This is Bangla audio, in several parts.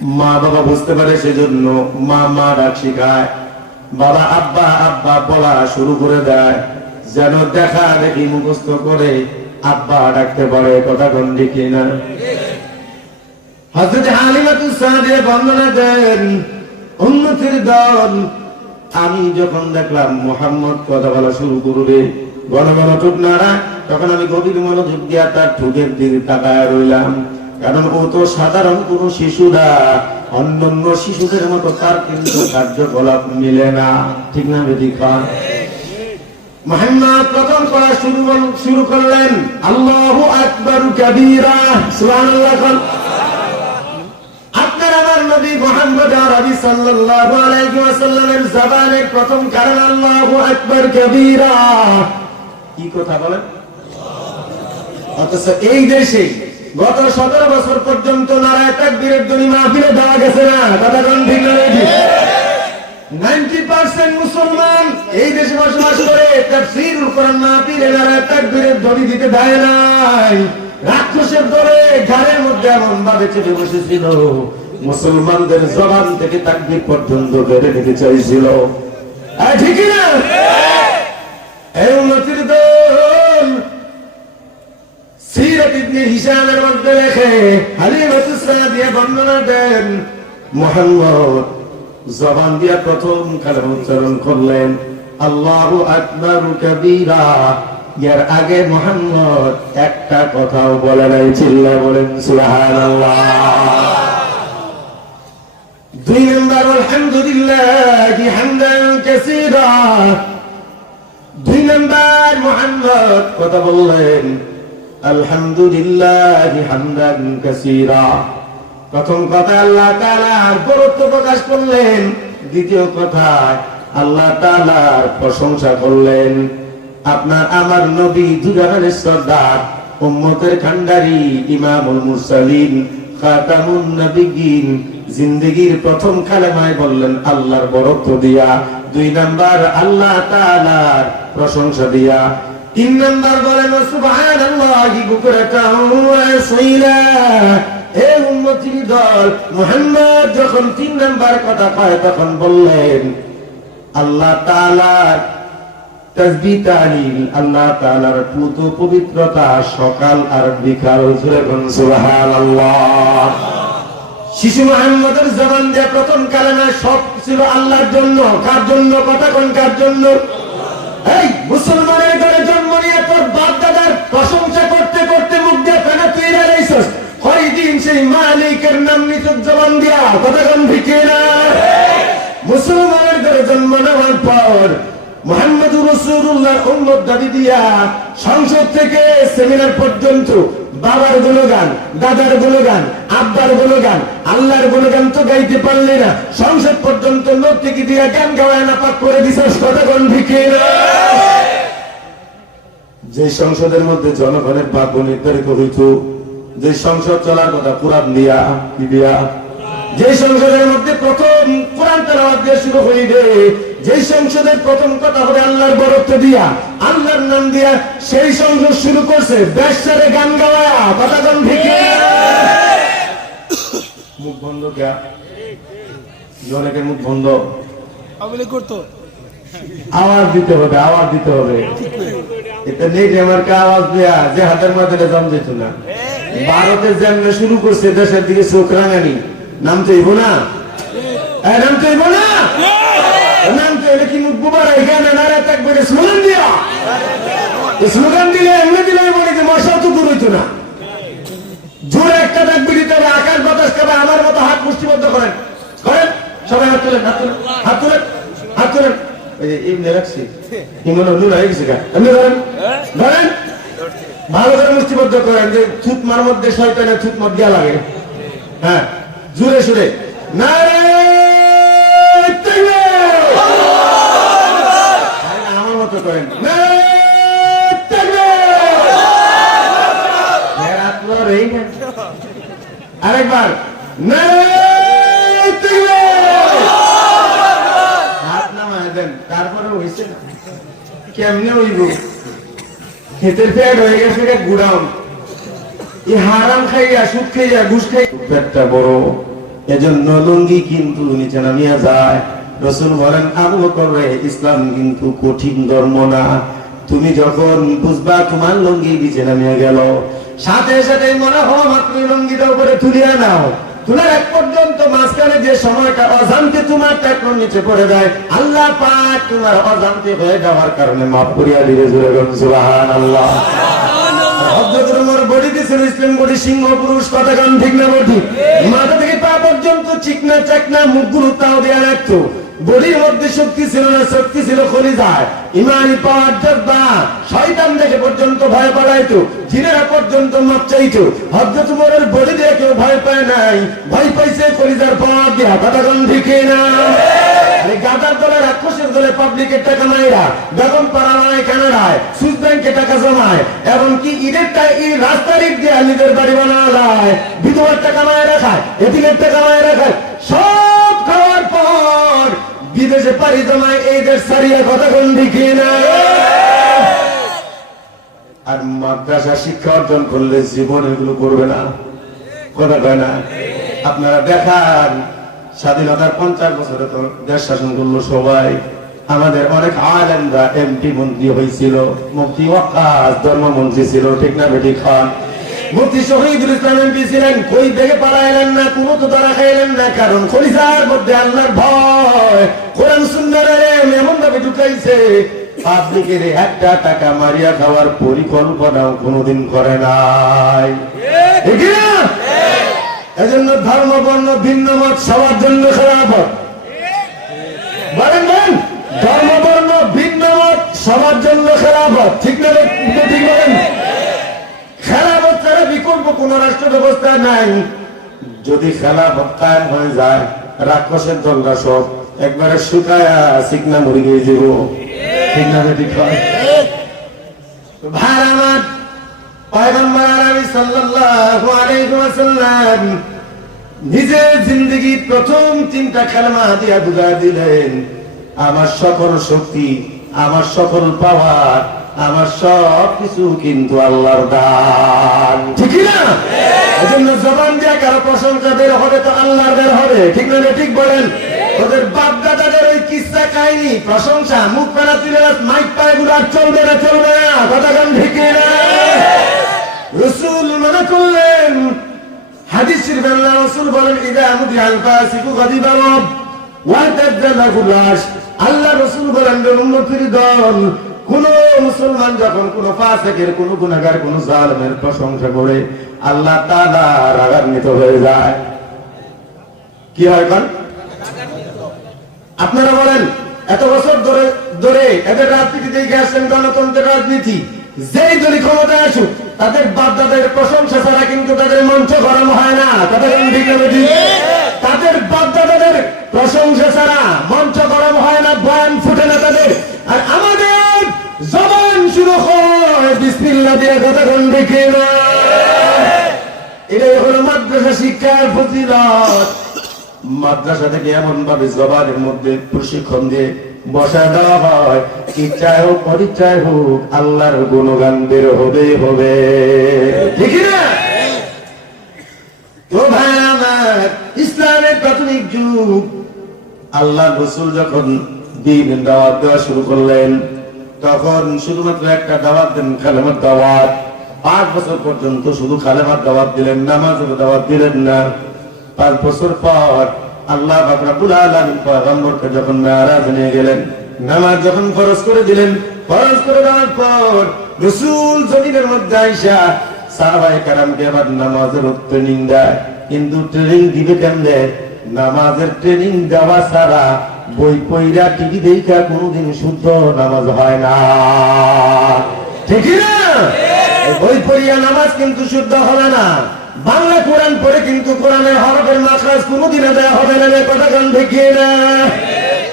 মা বাবা বুঝতে পারে সেজন্য মা মা ডাক শিখায়, বাবা আব্বা আব্বা বলা শুরু করে দেয়, যেন দেখা দেখি মুখস্থ করে আব্বা ডাকতে পারে। কথা কোন দিকে না? হযরত হালিমাতুস সাদিয়া বর্ণনা দেন, উম্মতের দল আমি যখন দেখলাম মুহাম্মদ কথা বলা শুরু করবে, ঘন ঘন ঠোঁট নাড়া, তখন আমি গভীর মনোযোগ দিয়া তার ঠোঁটের দিকে তাকায় রইলাম। কারণ ও তো সাধারণ কোন শিশু না, অন্যান্য শিশুদের মতো তার কিন্তু কার্যকলাপ মিলে না। ঠিক না বেদি খান? মুহাম্মদ প্রথম পড়া শুরু করলেন, আল্লাহু আকবার কাবীরা, সুবহানাল্লাহ। আপনার আমার নবী মুহাম্মদ আরবি সাল্লাল্লাহু আলাইহি ওয়াসাল্লামের জবানের প্রথম কারণ আল্লাহু আকবার কাবীরা। কি কথা বলেন? অথচ এই দেশে গত 17 বছর পর্যন্ত নারায়ে তাকবীরের ধ্বনি মাহফিলে দেওয়া গেছে না। কথা কোন ঠিক না? 90% মুসলমান এই দেশে বসবাস করে, তাফসীরুল কোরআন মাহফিলে নারায়ে তাকবীরের ধ্বনি দিতে দেয় নাই। রাক্ষসের দরে ঘরের মধ্যে এমন ভাবে চেপে বসেছিল, মুসলমানদের জবান থেকে তাকবীর পর্যন্ত বেড়ে নিতে চাইছিল। ঠিক না? এই উম্মতের দল সিরাত ইবনে হিশামের মধ্যে লেখে, হালিমাতুস সাদিয়া বর্ণনা দেন, মুহাম্মদ জবান দিয়া প্রথম কালেমা উচ্চারণ করলেন আল্লাহু আকবার কাবীরা। এর আগে মুহাম্মদ একটা কথাও বলে নাই। চিল্লা বলেন সুবহানাল্লাহ। 2 নম্বর আলহামদুলিল্লাহি হামদান কাসীরা। 2 নম্বর মুহাম্মদ কথা বললেন আলহামদুলিল্লাহি হামদান কাসীরা। প্রথম কথা আল্লাহ তাআলার বরত্ব প্রকাশ করলেন, দ্বিতীয় কথা আল্লাহ তাআলার প্রশংসা করলেন। আপনার আমার নবী দুজাহানের সরদার, উম্মতের কান্ডারি, ইমামুল মুরসালিন, খাতামুন নবিয়্যিন, জিন্দেগীর প্রথম কালেমায় বললেন আল্লাহর বরত্ব দিয়া, 2 নাম্বার আল্লাহ তাআলার প্রশংসা দিয়া, 3 নাম্বার বলেন সুবহানাল্লাহি বুকরাতাও ওয়া আসীলা। হে উম্মতের দল, মুহাম্মদ যখন 3 নাম্বার কথা কয় তখন বললেন আল্লাহ তাআলার তাসবিহ তাহলিল, আল্লাহ তাআলার পুত পবিত্রতা সকাল আর বিকাল। সুবহানাল্লাহ। শিশু মুহাম্মদের জবান দিয়ে প্রথম কালেমা সব ছিল আল্লাহর জন্য। কার জন্য? কথা কোন কার জন্য? এই মুসলমানের ঘরে জন্ম নিয়ে তোর বাপ দাদার প্রশংসা করতে করতে মুখ দিয়ে ফেনা তুই রাইছস, কয়দিন সেই মালিকের নাম নিত জবান দিয়া। কথা কোন ঠিক না? মুসলমানের ঘরে জন্ম নেওয়ার পর মুহাম্মদুর রাসূলুল্লাহর উম্মত দাবি দিয়া সংসদ থেকে সেমিনার পর্যন্ত বাবার গুণগান, দাদার গুণগান, আব্বার গুণগান, আল্লাহর গুণগান তো গাইতে পারলে না, সংসদ পর্যন্ত নর্তকী দিয়া গান গাওয়া না পাক করে দিছস। কথা কোন ঠিক না? যে সংসদের মধ্যে জনগণের ভাগ্য নির্ধারিত হইত, যে সংসদ চলার কথা কোরআন দিয়া, কি দিয়া, যে সংসদের মধ্যে প্রথম কোরআন তেলাওয়াত দিয়ে শুরু হইবে, যে সংসদের প্রথম কথা হবে আল্লাহর বরত্ব দিয়া, আল্লাহর নাম দিয়া, সেই সংসদ শুরু করছে বেশ্যারে গান গাওয়া। কথা কোন ঠিক না? মুখ বন্ধ কে? অনেকের মুখ বন্ধ। আওয়াজ দিতে হবে, আওয়াজ দিতে হবে। এটা নেই যে আমার আওয়াজ দেয়া যে হাতের মাথায় জম যেত না। ভারতের যেমন শুরু করছে দেশের দিকে চোখ রাঙানি, নাম চাইব না, নাম চাইব না, নাম চাইলে কি মুখ বুবার এখানে নারায়ে তাকবীরের স্লোগান দিয়া, স্লোগান দিলে এমনি দিলে বলি যে মশা তো দূর হইতো না। জোরে একটা তাকবীর দিতে হবে, আকাশ বাতাস খাবে। আমার মতো হাত মুষ্টিবদ্ধ করেন, করেন সবাই, হাত তোলেন, হাত তোলেন, হাত তোলেন, হাত তোলেন। এমনি রাখছি ইমন নুন হয়ে গেছে গা, এমনি ধরেন, ধরেন ভালো করে মুষ্টিবদ্ধ করেন, যে থুত মার মধ্যে শয়তানের থুত মত দিয়া লাগে। হ্যাঁ, জোরে সুরে নারায়ে তাকবীর, আমার মতো করেন নারায়ে তাকবীর। আরেকবার নারায়ে তাকবীর, হাত নামায় দেন। তারপরে হইছে না, কেমনে হইব? খেতের পেট হয়ে গেছে গুড়াম, এই হারাম খাইয়া, সুদ খাইয়া, ঘুষ খাইয়া পেটটা বড়, এজন্য লুঙ্গি কিন্তু নিচে নামিয়া যায়। রাসূল বলেন, আবু বকর রে, ইসলাম কিন্তু কঠিন ধর্ম না। তুমি যখন বুঝবা তোমার লুঙ্গি নিচে নামিয়া গেল, সাথে সাথে মনে হওয়া মাত্র লুঙ্গিটা উপরে তুলিয়া নাও। তোলার এক পর্যন্ত মাঝখানে যে সময়টা অজান্তে তোমার টাকা নিচে পড়ে যায়, আল্লাহ পাক তোমার অজান্তে হয়ে যাওয়ার কারণে মাফ করিয়া দিবে। জোরে বলুন সুবহানাল্লাহ। হযরত ওমর বডি দিয়েছিল, ইসলাম বডি, সিংহ পুরুষ, কথা গান ঠিক না বডি? মাথা থেকে পা পর্যন্ত চিকনা চাকনা মুখগুলো তাও দেয়া রাখতো। বডির মধ্যে শক্তি ছিল না, শক্তি ছিল কলিজায়। ইমানি পাওয়ার জজ্বা, শয়তান দেখে পর্যন্ত ভয় পালাইতো, জিনেরা পর্যন্ত মাপ চাইতো। হযরত ওমরের বডি দিয়ে কেউ ভয় পায় নাই, ভয় পাইছে কলিজার পাওয়ার দিয়া। কথা গান ঠিক না? গাদার দলে, রাক্ষসের দলে পাবলিকের টাকা মাইরা, বেগম পাড়ায়, কানাডায়, সুইস ব্যাংকে টাকা জমায়, এমনকি ঈদের রাস্তার ঈদ দিয়ে নিজের বাড়ি বানানো যায়, বিধবার টাকা মায়েরা খায়, এতিমের টাকা মায়েরা খায়। সব খাওয়ার পর বিদেশে পাড়ি জমায় এই দেশ ছাড়িয়ে। কথা কোন দিকে না? আর মাদ্রাসা শিক্ষা অর্জন করলে জীবন এগুলো করবে না। কথা কয় না? আপনারা দেখান, স্বাধীনতার 50 বছরে তো দেশ শাসন করলো সবাই। আমাদের অনেক আলেমরা এমপি মন্ত্রী হয়েছিল, মুফতি ওয়াক্কাস ধর্মমন্ত্রী ছিল, ঠিক না বেটি খান? মুফতি শহীদুল ইসলাম এমপি ছিলেন, কই দেখে পালাইলেন না, কোনো তো তারা খাইলেন না, কারণ খলিফার মধ্যে আল্লাহর ভয়, কোরআন সুন্নাহর এমন ভাবে ঢুকাইছে, পাবলিকের একটা টাকা মারিয়া খাওয়ার পরিকল্পনাও কোনোদিন করে নাই। ঠিক না? এজন্য ধর্ম বর্ণ ভিন্ন মত সবার জন্য খেলাফত। বলেন বলেন, ধর্ম বর্ণ ভিন্ন মত সবার জন্য খেলাফত। ঠিক না? ঠিক বলেন? খেলাফত ছাড়া বিকল্প কোন রাষ্ট্র ব্যবস্থা নাই। যদি খেলাফত কায়েম হয়ে যায়, রাক্ষসের দলরা সব একবারে শুকায়া চিকনা মুরগি যাব। ঠিক না? ঠিক হয়? ভাই আমার, পয়গম্বর আরবি সাল্লাল্লাহু আলাইহি ওয়াসাল্লাম নিজের জিন্দেগির প্রথম 3টা কালেমা দিয়া বুঝা দিলেন, আমার সকল শক্তি, আমার সকল পাওয়ার, আমার সব কিছু কিন্তু আল্লাহর দান। ঠিক না? এজন্য জবান দিয়ে কারো প্রশংসা বের হবে তো আল্লাহর বের হবে। ঠিক না? ঠিক বলেন? ওদের বাপ দাদাদের ওই কিসসা কাহিনী, প্রশংসা, মুখ ফেরা তুলে মাইক পায় গুলো আর চলবে না, চলবে না। কথা গান ঠিক না? রাসূল মনে করলেন, হাদিস শরীফে আল্লাহ রাসূল বলেন, ইদা মুদিআল ফাসিকু গাদিবা রব ওয়া তাযালাহু লাশ। আল্লাহ রাসূল বলেন, উম্মতের দল, কোন মুসলমান যখন কোন ফাসিকের, কোন গুনাহগার, কোন জালেমের প্রশংসা করে, আল্লাহ তাআলা রাগান্বিত হয়ে যায়। কি হয় কোন? আপনারা বলেন, এত বছর ধরে ধরে এদের রাজনীতি দেখে আসছেন, গণতন্ত্রের রাজনীতি, যেই দলই ক্ষমতায় আসুক, তাদের বাপ দাদাদের প্রশংসা ছাড়া কিন্তু তাদের মঞ্চ গরম হয় না। তাদের বাপ দাদাদের প্রশংসা ছাড়া মঞ্চ গরম হয় না, বয়ান ফুটে না তাদের। আর আমাদের জবান শুরু হয় বিসমিল্লাহ দিয়ে। কথা কোন দেখে না? এটাই হলো মাদ্রাসা শিক্ষার ফজিলত। মাদ্রাসা থেকে এমন ভাবে জবানের মধ্যে প্রশিক্ষণ দিয়ে বসা দেওয়া হয়, ইচ্ছায় হোক অনিচ্ছায় হোক আল্লাহর গুণগান বের হবে হবে। ঠিক না? তো ভাই আমার, ইসলামের প্রাথমিক যুগ, আল্লাহ রাসূল যখন দ্বীন দাওয়াত দেওয়া শুরু করলেন, তখন শুধুমাত্র একটা দাওয়াত দেন, কালেমার দাওয়াত। 5 বছর পর্যন্ত শুধু কালেমার দাওয়াত দিলেন, নামাজের দাওয়াত দিলেন না। 5 বছর পর আল্লাহ পাক রব্বুল আলামিন পয়গম্বরকে যখন মেরাজ নিয়ে গেলেন, নামাজ যখন ফরজ করে দিলেন, ফরজ করে দেওয়ার পর রাসূল জমিনের মধ্যে আইসা সাহাবায়ে কেরামকে আবার নামাজের ট্রেনিং দেয়। কিন্তু ট্রেনিং দিবে কেমনে? নামাজের ট্রেনিং দেওয়া ছাড়া বই পইরা টিভি দেখা কোনোদিন শুদ্ধ নামাজ হয় না। ঠিক না? বই পড়িয়া নামাজ কিন্তু শুদ্ধ হবে না। বাংলা কোরআন পড়ে কিন্তু কোরআনের হরফের মাখরাজ কোনোদিনও দেয়া হবে না। কথা গান দেখিয়ে না?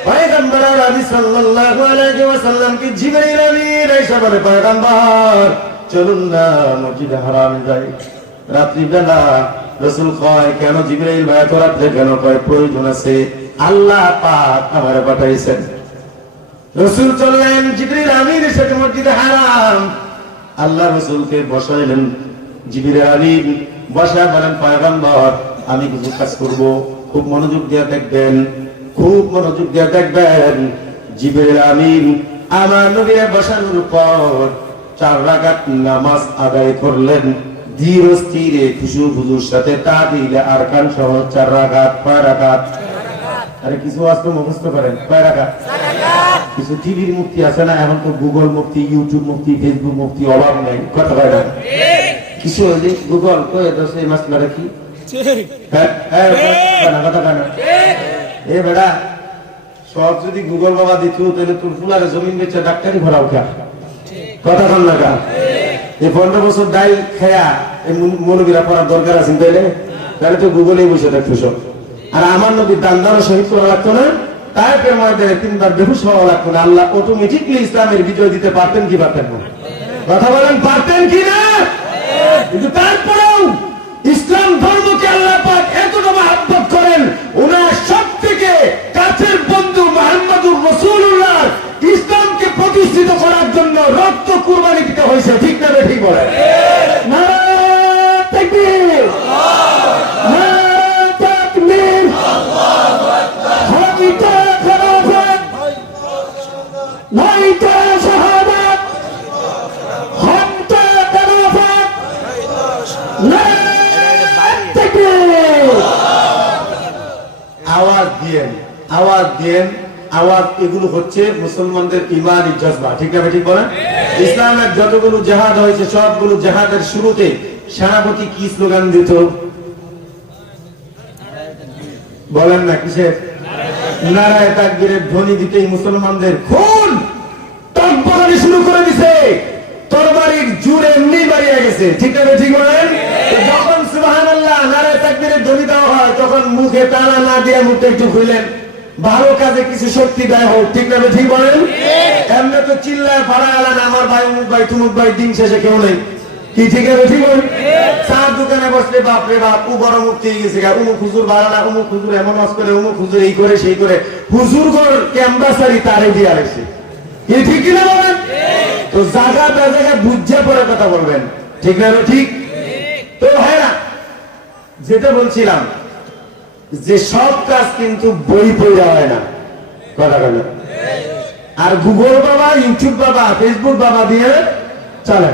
পয়গম্বর আরবি সাল্লাল্লাহু আলাইহি ওয়াসাল্লাম কি জিবরাইল আমিন এসে বলে, পয়গম্বর চলুন না মসজিদে হারামে যাই। রাত্রি বেলা রাসূল কয়, কেন জিবরাইল ভাই এত রাত্রে কেন? কয়, প্রয়োজন আছে, আল্লাহ পাক আমারে পাঠাইছেন। রাসূল চললেন, জিবরাইল আমিন এসে মসজিদে হারাম। আল্লাহ রাসূলকে বসাইলেন। জিবরাইল আমিন বসা বলেন, পয়গম্বর আমি কিছু কাজ করব, খুব মনোযোগ দিয়ে দেখবেন, খুব মনোযোগ দিয়ে দেখবেন। জিবরিল আমিন আমার নবী বসানোর পর 4 রাকাত নামাজ আদায় করলেন ধীর স্থিরে খুশুর সাথে, তাহদিলে আরকান সহ 4 রাকাত। 5 রাকাত, আরে কিছু আসলে মুখস্থ করেন, 5 রাকাত। কিছু টিভির মুক্তি আছে না, এখন তো গুগল মুক্তি, ইউটিউব মুক্তি, ফেসবুক মুক্তি, অভাব নেই, কথা বলে না। কিছু হলে গুগল কয়ে দোষ এই মাসলাটা কি, কথা কানা এ বেড়া সব যদি গুগল বাবা দিত তাহলে তোর ফুলারে জমিন বেচে ডাক্তারি ভরাও খা, কথা কন না কা। এই 15 বছর ডাই খেয়া এই মনোবিরা পড়ার দরকার আছে তাহলে তো গুগলেই বসে দেখতো সব। আর আমার নবীর দান শহীদ করা লাগতো না, তাই মধ্যে 3 বার বেহুশ হওয়া লাগতো না। আল্লাহ অটোমেটিকলি ইসলামের বিজয় দিতে পারতেন কি পারতেন না? কথা বলেন, পারতেন কি না? কিন্তু তারপরেও ইসলাম ধর্মকে আল্লাহ পাক এতটা মহব্বত করেন, ওনার সবথেকে কাছের বন্ধু মুহাম্মদুর রাসূলুল্লাহ ইসলামকে প্রতিষ্ঠিত করার জন্য রক্ত কুরবানি দিতে হয়েছে, ঠিক না? ঠিক বলেন। নারায়ে তাকবীর, নারায়ে তাকবীর, আল্লাহু আকবার। হামিদা খরাফাত, নাইতা শাহাদাত, হামদা খরাফাত, আওয়াজ দিয়েন, আওয়াজ দিয়েন, আওয়াজ। এগুলো হচ্ছে মুসলমানদের ইমানি জজবা, ঠিক না? ঠিক বলেন। ইসলামের যতগুলো জিহাদ হয়েছে সবগুলো জিহাদের শুরুতে সেনাপতি কি স্লোগান দিত বলেন না? কিসের? নারায়ে তাকবীরের ধ্বনি দিতেই মুসলমানদের খুন টকবকানি শুরু করে দিছে, তরবারির জোরে এমনি বাড়িয়ে গেছে, ঠিক না? ঠিক বলেন। যখন সুবহানাল্লাহ নারায়ে তাকবীরের ধ্বনি দেওয়া হয় তখন মুখে টানা না দিয়ে মুখটা একটু খুলেন, ভালো কাজে কিছু শক্তি দেয় হোক, ঠিক না? ঠিক বলেন। এমনি তো চিল্লায় পাড়ায় আমার ভাই মুখ ভাই তুমুক ভাই, দিন শেষে কেউ নেই, কি ঠিক আছে? ঠিক বলেন। চার দোকানে বসলে বাপরে বাপ ও বড় মুক্তি গেছে, অমুক হুজুর বাড়ানা, অমুক হুজুর এমন আজ করে, অমুক হুজুর এই করে সেই করে, হুজুর ঘর ক্যাম্বাসারি তারে দিয়ে আসছে, কি ঠিক কিনা বলেন? তো জায়গা জায়গায় বুঝে পড়ে কথা বলবেন, ঠিক না? ঠিক। তো হ্যাঁ, যেটা বলছিলাম যে সব কাজ কিন্তু বই পড়া হয় না, কথা বলে। আর গুগল বাবা, ইউটিউব বাবা, ফেসবুক বাবা দিয়ে চলে।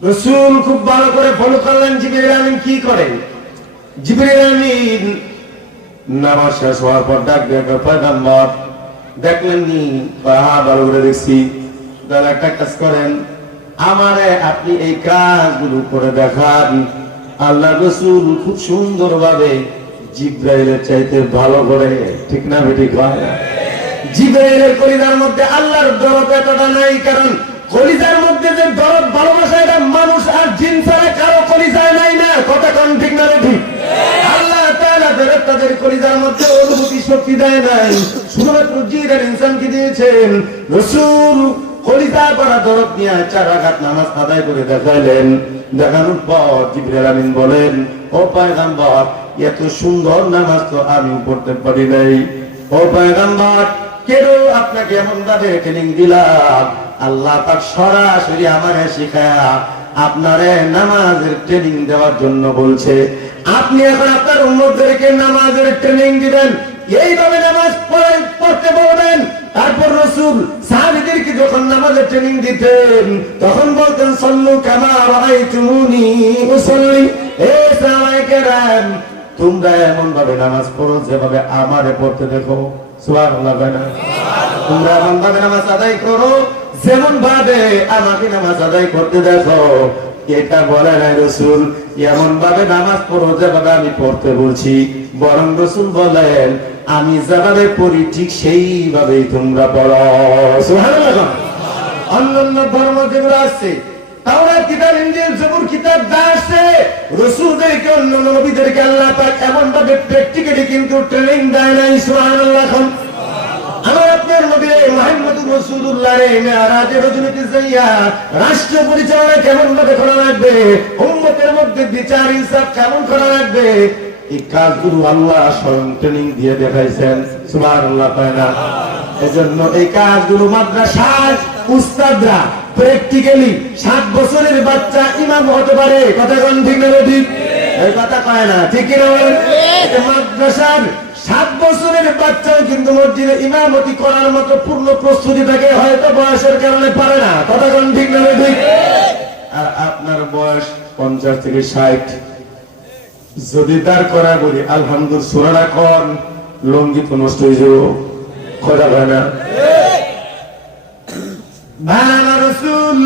রাসূল খুব ভালো করে ফলো করলেন জিবরিল আমিন কি করেন। জিবরিল আমিন নামাজ শেষ হওয়ার পর ডাক দেখো পয়গম্বর, দেখলেন নি? ভালো করে দেখছি। তাহলে একটা কাজ করেন, আমারে আপনি এই কাজগুলো করে দেখান। আল্লাহ রাসূল খুব সুন্দর ভাবে জিবরাইলের চাইতে ভালো করে, ঠিক না? ঠিক হয়। জিবরাইলের কলিজার মধ্যে আল্লাহর দরদ এতটা নাই, কারণ কলিজার মধ্যে যে দরদ ভালোবাসা এটা মানুষ আর জিন ছাড়া কারো কলিজায় নাই না, কথা কোন ঠিক না? ঠিক। আল্লাহ তাআলা তাদের কলিজার মধ্যে অনুভূতি শক্তি দেয় নাই, শুধুমাত্র জিন আর ইনসানকে দিয়েছেন। রাসূল কলিজা ভরা দরদ নিয়ে 4 রাকাত নামাজ আদায় করে দেখাইলেন। দেখানোর পর জিবরাইল আমিন বলেন, ও পয়গম্বর, এত সুন্দর নামাজ তো আমি পড়তে পারি নাই। ও পয়গম্বর, কেন আপনাকে এমন ভাবে ট্রেনিং দিলাম? আল্লাহ পাক সরাসরি আমারে শিখায়া আপনারে নামাজের ট্রেনিং দেওয়ার জন্য বলছে। আপনি এখন আপনার উম্মতদেরকে নামাজের ট্রেনিং দিবেন, এইভাবে নামাজ পড়তে বলবেন। তারপর রাসূল সাহাবীদেরকে যখন নামাজের ট্রেনিং দিতেন তখন বলতেন, সাল্লু কামা রাআইতুমুনি উসাল্লি। এ সাহাবায়ে কেরাম, তোমরা এমন ভাবে নামাজ পড়ো যেভাবে আমারে পড়তে দেখো। সুবহানাল্লাহ। তোমরা এমন ভাবে নামাজ আদায় করো যেমন ভাবে আমাকে নামাজ আদায় করতে দেখো। এটা বলে নাই রাসূল এমন ভাবে নামাজ পড়ো যেভাবে আমি পড়তে বলছি, বরং রাসূল বলেন আমি যেভাবে পড়ি ঠিক সেইভাবেই তোমরা পড়ো। সুবহানাল্লাহ। অন্যান্য ধর্ম যেগুলো আছে, তাওরাত কিতাব, ইনজিল, জবুর কিতাব যা আছে, রাসূলদেরকে অন্য নবীদেরকে আল্লাহ পাক এমন ভাবে প্র্যাকটিক্যালি কিন্তু ট্রেনিং দেয় নাই। সুবহানাল্লাহ। আমার আপনার নবী মুহাম্মদুর রাসূলুল্লাহ মেরাজের রজনীতে যাইয়া রাষ্ট্র পরিচালনা কেমন ভাবে করা লাগবে, উম্মতের মধ্যে বিচার ইনসাফ কেমন করা লাগবে, এই কাজগুলো আল্লাহ স্বয়ং ট্রেনিং দিয়ে দেখাইছেন। সুবহানাল্লাহ। এজন্য এই কাজগুলো মাদ্রাসার উস্তাদরা প্র্যাকটিক্যালি 7 বছরের বাচ্চা ইমাম হতে পারে। কথা কোন ঠিক না ঠিক? এই কথা কয় না, ঠিক কি না বলেন? মাদ্রাসার 7 বছরের বাচ্চাও কিন্তু মসজিদে ইমামতি করার মতো পূর্ণ প্রস্তুতি থাকে, হয়তো বয়সের কারণে পারে না। কথা কোন ঠিক না ঠিক? আর আপনার বয়স 50 থেকে 60, যদি তার করা বলি আলহামদুলিল্লাহ সুরাটা কোন লঙ্গি তো নষ্ট হয়ে যাব। কথা হয় না? ভাড়া রাসূল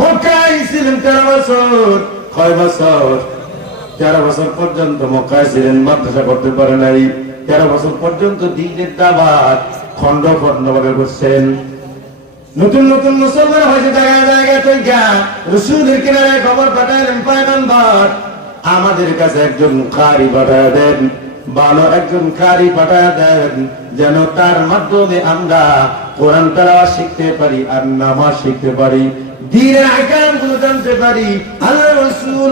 মক্কায় ছিলেন 13 বছর। কয় বছর? 13 বছর পর্যন্ত মক্কায় ছিলেন, মাদ্রাসা করতে পারে নাই। 13 বছর পর্যন্ত দ্বীনের দাওয়াত খন্ড খন্ড ভাবে করছেন। নতুন নতুন মুসলমান হয়েছে জায়গায় জায়গায় থেকে রাসূলের কিনারে খবর পাঠালেন, পয়গম্বর আমাদের কাছে একজন কারি পাঠায় দেন, ভালো একজন কারি পাঠায় দেন, যেন তার মাধ্যমে আমরা কোরআন তেলাওয়াত শিখতে পারি আর নামাজ শিখতে পারি, দ্বীনের আহকাম গুলো জানতে পারি। আল্লাহ রাসূল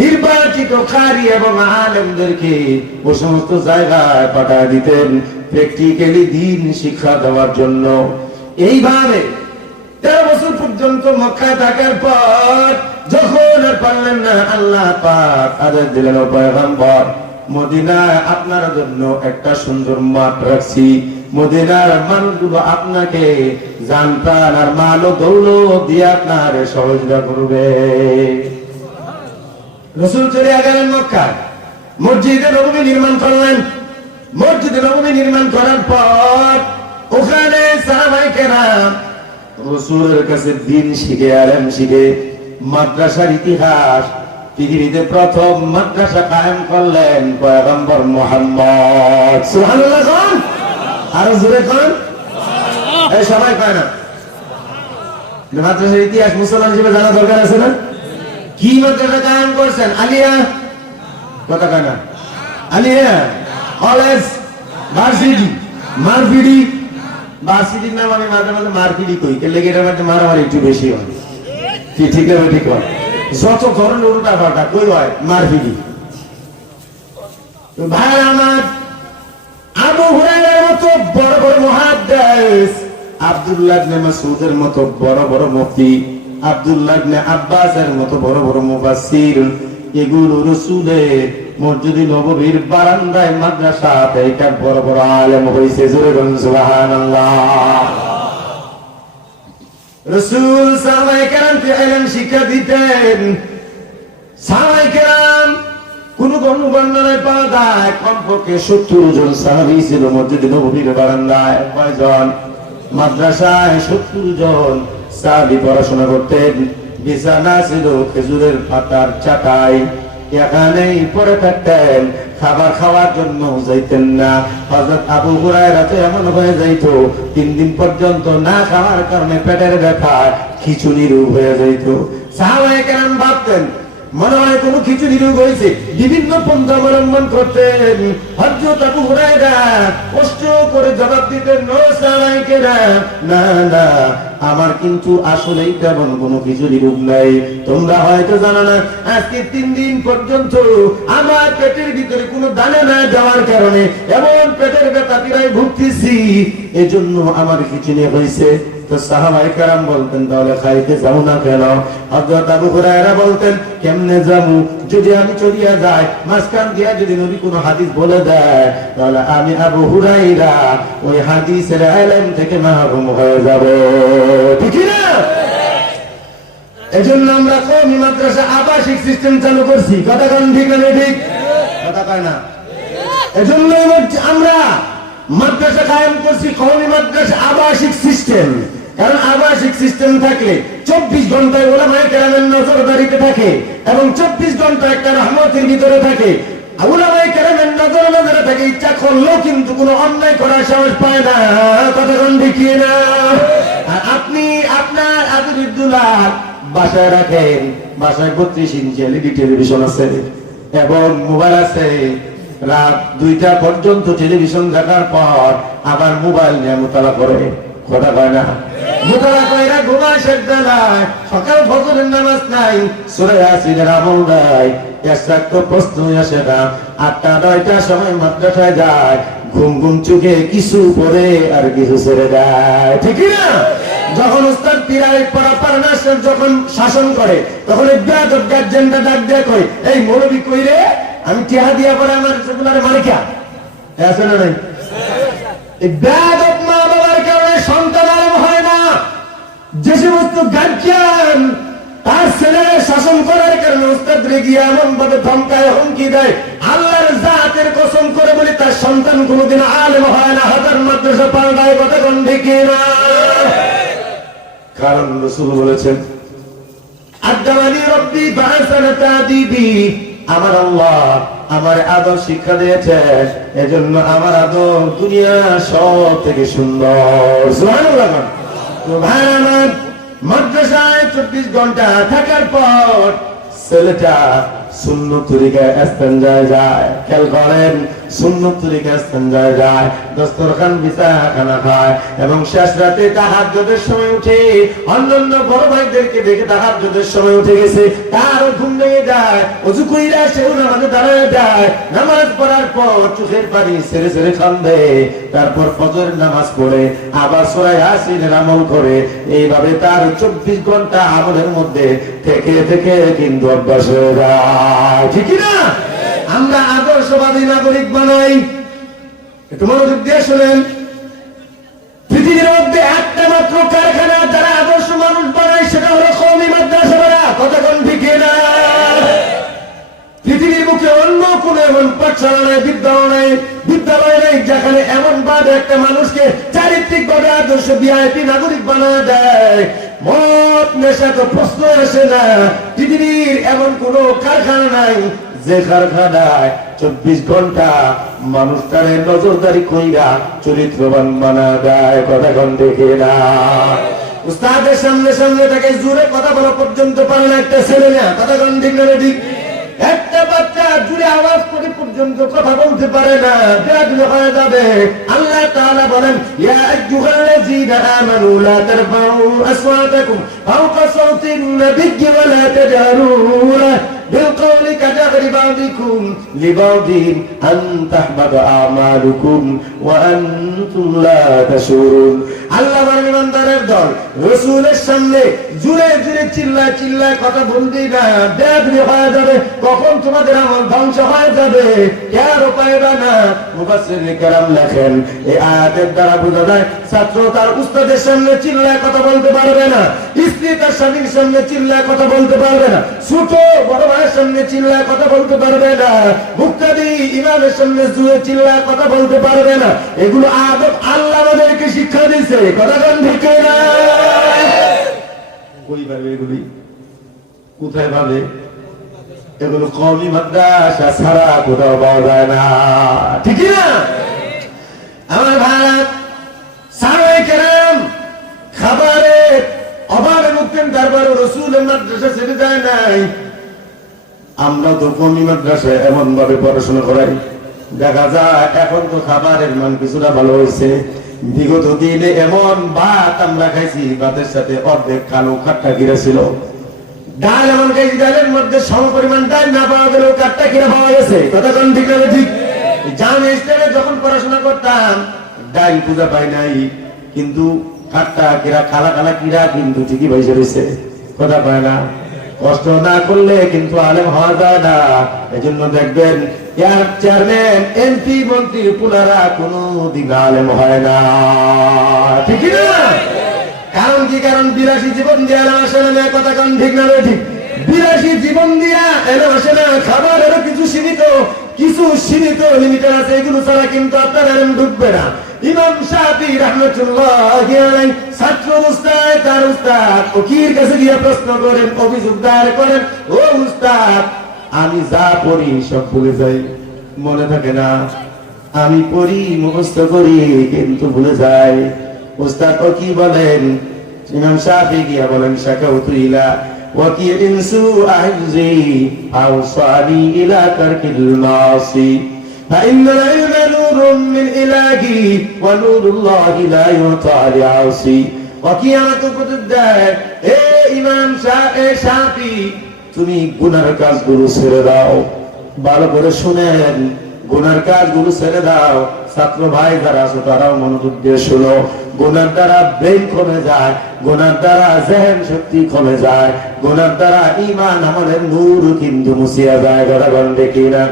নির্বাচিত কারি এবং আলেমদেরকে ও সমস্ত জায়গায় পাঠায় দিতেন প্র্যাকটিক্যালি দ্বীন শিক্ষা দেওয়ার জন্য। এইভাবে 13 বছর পর্যন্ত মক্কায় থাকার পর যখন আর পারলেন না, আল্লাহ পাক আদেশ দিলেন, ও পয়গম্বর মদিনায় আপনার জন্য একটা সুন্দর মাঠ রাখছি, মদিনার মানুষগুলো আপনাকে জান প্রাণ আর মাল ও দৌলত দিয়ে আপনার সহযোগিতা করবে। রাসূল চলে গেলেন মক্কায়, মসজিদে নববী নির্মাণ করলেন। মসজিদে নববী নির্মাণ করার পর ওখানে সাহাবায়ে কেরাম রাসূলের কাছে দ্বীন শিখে, আলেম শিখে, মাদ্রাসার ইতিহাস, পৃথিবীতে প্রথম মাদ্রাসা কায়েম করলেন পয়গম্বর মুহাম্মদ। সুবহানাল্লাহ কোন? আর জোরে কোন? এই সবাই কয় না? মাদ্রাসার ইতিহাস মুসলমান হিসেবে জানা দরকার আছে না? কি মাদ্রাসা কায়েম করছেন? আলিয়া, কথা কয় না? আলিয়া কলেজ, ভার্সিটি, মারপিডি। ভার্সিটির নাম আমি মাঝে মাঝে মারপিডি কই, এর লেগে এটার মধ্যে মারামারি একটু বেশি হয়। ঠিক আছে, ঠিক হয়। যত ধরনের উল্টা পাল্টা কই হয় মারপিডি। ভাই আমার, আবু হুরায়রার মতো বড় বড় মুহাদ্দিস, আব্দুল্লাহ ইবনে মাসউদের মতো বড় বড় মুফতি, আব্দুল্লাহ ইবনে আব্বাসের মতো বড় বড় মুফাসসির, এগুলো রাসূলের মসজিদে নববীর বারান্দায় মাদ্রাসা থেকে বড় বড় আলেম হইছে। জোরে বলুন সুবহানাল্লাহ। রাসূল সাহাবায়ে কেরামকে ইলম শিক্ষা দিতেন। সাহাবায়ে কেরাম কোন বর্ণনায় পাওয়া যায় কমপক্ষে 70 জন সাহাবী ছিল মসজিদে নববীর বারান্দায়। কয়জন? মাদ্রাসায় 70 জন সাহাবী পড়াশোনা করতেন। বিছানা ছিল খেজুরের পাতার চাটাই, এখানেই পড়ে থাকতেন, খাবার খাওয়ার জন্য যাইতেন না। হযরত আবু হুরায়রা তো এমন হয়ে যাইত 3 দিন পর্যন্ত না খাওয়ার কারণে পেটের ব্যথা খিচুড়ি রোগ হয়ে যাইত। সাহাবায়ে কেরাম ভাবতেন মনে হয় কোনো খিচুড়ি রোগ হয়েছে, বিভিন্ন পন্থা অবলম্বন করতেন। হযরত আবু হুরায়রা কষ্ট করে জবাব দিতেন, নো সাহাবায়ে কেরাম, না না, আমার কিন্তু আসলেই তেমন কোনো খিচুড়ি রোগ নাই। তোমরা হয়তো জানো না, আজকে 3 দিন পর্যন্ত আমার পেটের ভিতরে কোনো দানা না যাওয়ার কারণে এমন পেটের ব্যথা পীড়ায় ভুগতেছি, এজন্য আমার খিচুড়ি হয়েছে। তো সাহাবায়ে কেরাম বলতেন, তাহলে খাইতে যাও না কেন? হযরত আবু হুরায়রা বলতেন, কেমনে যাবো? যদি আমি চলিয়া যাই, মাঝখান দিয়া যদি নবী কোনো হাদিস বলে দেয়, তাহলে আমি আবু হুরায়রা ওই হাদিসের ইলম থেকে মাহরুম হয়ে যাব, ঠিক না? এজন্য আমরা কওমি মাদ্রাসা আবাসিক সিস্টেম চালু করছি। কথা কোন ঠিক না ঠিক? কথা কয় না? এজন্য আমরা মাদ্রাসা কায়েম করছি কওমি মাদ্রাসা আবাসিক সিস্টেম। কারণ আবাসিক সিস্টেম থাকলে 24 ঘন্টায় উলামায়ে কেরামের নজরদারিতে থাকে এবং 24 ঘন্টা একটা রহমতের ভিতরে থাকে। উলামায়ে কেরামের নজরে থাকে, ইচ্ছা করলেও কিন্তু কোনো অন্যায় করার সাহস পায় না। কথা কোন ঠিক না? আর আপনি আপনার আব্দুল্লাহ বাসায় রাখেন, বাসায় 32 ইঞ্চি এলইডি টেলিভিশন আছে এবং মোবাইল আছে। রাত 2টা পর্যন্ত টেলিভিশন দেখার পর আবার মোবাইল নিয়ে মুতালা করে। কথা কয় না? মুতালা কইরা ঘুমায় শেষবেলায়, সকাল ফজরের নামাজ নাই, সূরা ইয়াসিনের আমল নাই, একটা প্রশ্ন আসে না। 8টা-9টার সময় মাদ্রাসায় যায়, ঘুম ঘুম চোখে কিছু পড়ে আর কিছু ছেড়ে দেয়, ঠিক না? যখন উস্তাদ পীরাই পড়া পারনাশক যখন শাসন করে তখন এই বেয়াদব গার্জেনটা ডাক দেয়া কই, এই মৌলবি কই রে, আমি টিহা দিয়া পরে আমার সেগুলারে মালিকা আছে না নাই? এই বেয়াদব মা বাবার কারণে সন্তান আলেম হয় না। যে সমস্ত গার্জিয়ান তার ছেলের শাসন করার কারণে উস্তাদরে গিয়ে এমন ভাবে ধমকায় হুমকি দেয়, আল্লাহর জাতের কসম করে বলি তার সন্তান কোনোদিন আলেম হয় না, হাজার মাদ্রাসা পাল্টায়, কথা কোন ঠিক না? কারণ রাসূল বলেছেন, আদানি রব্বি বাসানা তাদিবি, আমার আল্লাহ আমার আদব শিক্ষা দিয়েছেন, এজন্য আমার আদব দুনিয়া সব থেকে সুন্দর। সুবহানাল্লাহ। তো ভাই আমার, মাদ্রাসায় 24 ঘন্টা থাকার পর ছেলেটা সুন্নত তরিকায় ইস্তেঞ্জায় যায়। খেয়াল করেন, সুন্নত তরিকায় ইস্তেঞ্জায় যায়, দস্তরখান বিছায়া খানা খায় এবং শেষ রাতে তাহাজ্জুদের সময় উঠে অন্যান্য বড় ভাইদেরকে দেখে তাহাজ্জুদের সময় উঠে গেছে, তারও ঘুম ভেঙে যায়, ওযু কইরা সেও নামাজে দাঁড়ায় যায়, নামাজ পড়ার পর চোখের পানি ছেড়ে ছেড়ে কান্দে, তারপর ফজরের নামাজ পড়ে আবার সূরা ইয়াসিনের আমল করে, এইভাবে তার 24 ঘন্টা আমলের মধ্যে থেকে থেকে কিন্তু অভ্যাস হয়ে যায়। ঠিক না? আমরা আদর্শবাদী নাগরিক বানাই। একটু মনোযোগ দিয়ে শুনেন, পৃথিবীর মধ্যে একটা মাত্র কারখানা যারা আদর্শ মানুষ বানায় সেটা হলো কওমি মাদ্রাসারা। কথা কোন ঠিক না? পৃথিবীর মুখে অন্য কোন এমন পাঠশালা নাই, বিদ্যালয় নেই যেখানে এমন ভাবে একটা মানুষকে চারিত্রিক ভাবে আদর্শ ভিআইপি নাগরিক বানানো যায়। মদ নেশা তো প্রশ্ন আসে না। পৃথিবীর এমন কোন কারখানা নাই যে কারখানায় 24 ঘন্টা মানুষটারে নজরদারি কইরা চরিত্রবান বানা দেয়। কথা কোন দেখে না? উস্তাদের সামনে সামনে তাকে জোরে কথা বলা পর্যন্ত পারে না একটা ছেলে না। কথা কোন ঠিক না? ঠিক। একটা বাচ্চা জুড়ে আওয়াজ করে পর্যন্ত কথা বলতে পারে না, বেয়াদবি হয়ে যাবে। আল্লাহ তাআলা বলেন, ইয়া আইয়ুহাল্লাযীনা আমানু লা তারফাউ আসওয়াতাকুম ফাওকা সাওতিন নাবিয়্যি ওয়া লা তাজহারু بالقول كجهر بعضكم لبعض أن تحبط أعمالكم وأنتم لا تشعرون। আল্লাহ ইমানদারের দল রাসূলের সামনে জুড়ে জুড়ে চিল্লায় চিল্লায় কথা বলবি না, বেয়াদবি হয়ে যাবে, কখন তোমাদের আমল ধ্বংস হয়ে যাবে কেউ পাইবে না। মুফাসসিরিন কেরাম লেখেন, এই আয়াতের দ্বারা বোঝা যায় ছাত্র তার উস্তাদের সামনে চিল্লায় কথা বলতে পারবে না, স্ত্রী তার স্বামীর সামনে চিল্লায় কথা বলতে পারবে না, ছোট বড় ভাইয়ের সামনে চিল্লায় কথা বলতে পারবে না, মুক্তাদি ইমামের সামনে জুড়ে চিল্লায় কথা বলতে পারবে না। এগুলো আদব আল্লাহ আমাদেরকে শিক্ষা দিয়েছে। কথা কোন ঠিক না? কই ভাবে এগুলি? কোথায় ভাবে? এগুলো কওমি মাদ্রাসা ছাড়া কোথাও পাওয়া যায় না। ঠিক না? আমার ভারত সাহাবায়ে কেরাম খাবারের অভাবে মুক্তেন, তারপরে রাসূলের মাদ্রাসা ছেড়ে যায় নাই। আমরা তো কওমি মাদ্রাসায় এমন ভাবে পড়াশোনা করাই, দেখা যায় এখন তো খাবারের মান কিছুটা ভালো হয়েছে। বিগত দিনে এমন ভাত আমরা খাইছি, ভাতের সাথে অর্ধেক কালো কাট্টা কিরা ছিল। ডাল এমন খাইছি, ডালের মধ্যে সম পরিমাণ ডাল না পাওয়া গেলেও কাট্টা কিরা পাওয়া গেছে। কথা কোন ঠিক না? ঠিক। জামে ইসলামে যখন পড়াশোনা করতাম ডাল পূজা পাই নাই, কিন্তু কাট্টা কিরা কালা কালা কিরা কিন্তু ঠিকই পয়সা রয়েছে। কথা পায় না। কষ্ট না করলে কিন্তু আলেম হওয়া যায় না। এজন্য দেখবেন চেয়ারম্যান, এমপি, মন্ত্রী পুলারা কোনদিন আলেম হয় না। ঠিক না? কারণ কি? কারণ 82 জীবন দিয়ে আলেম আসে না। কথা কোন ঠিক না? ঠিক। 82 জীবন দিয়া এলেম আসে না। খাবারেরও কিছু সীমিত লিমিটার আছে, এগুলো ছাড়া কিন্তু আপনার আলেম ঢুকবে না। ইমাম শাফি রাহমাতুল্লাহি আলাইহি ছাত্র অবস্থায় তার উস্তাদ ফকির কাছে গিয়ে প্রশ্ন করেন, অভিযোগ দায়ের করেন, ও উস্তাদ, আমি যা পড়ি সব ভুলে যাই, মনে থাকে না। আমি পড়ি, মুখস্থ করি, কিন্তু ভুলে যাই। উস্তাদ ও কি বলেন? ইমাম শাফি গিয়া বলেন, শাকাউতু ইলা ওয়াকিদিন সুআইজি আওসানি ইলা তারকিল মাসি فإن العلم نور من إلهي ونور الله لا يعطى لعاصي। ওয়াকিয়াত উপদেশ, হে ইমাম শাফি, তুমি গুনার কাজগুলো ছেড়ে দাও। ভালো করে শুনেন, গুনার কাজগুলো ছেড়ে দাও, ছাত্র ভাই যারা আছো তারাও মনোযোগ দিয়ে শোনো। গুনার দ্বারা ব্রেন কমে যায়, গুনার দ্বারা জেহেন শক্তি কমে যায়, গুনার দ্বারা ঈমান আমাদের নূর কিন্তু মুছিয়া যায়। গড়াগণ দেখি না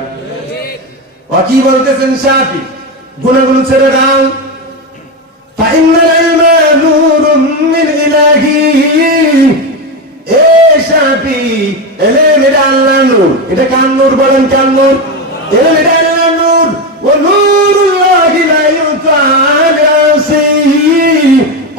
কি বলতেছেন শাফি, গুনাহগুলো ছেড়ে দাও। ফাইনাল ইলমা নূরুম মিন ইলাহি, এ শাফি এলেম এটা আল্লাহর নূর। এটা কার নূর বলেন? কার নূর? এলেম এটা আল্লাহর নূর। ওয়া নূরুল্লাহি লা ইউতাআসি।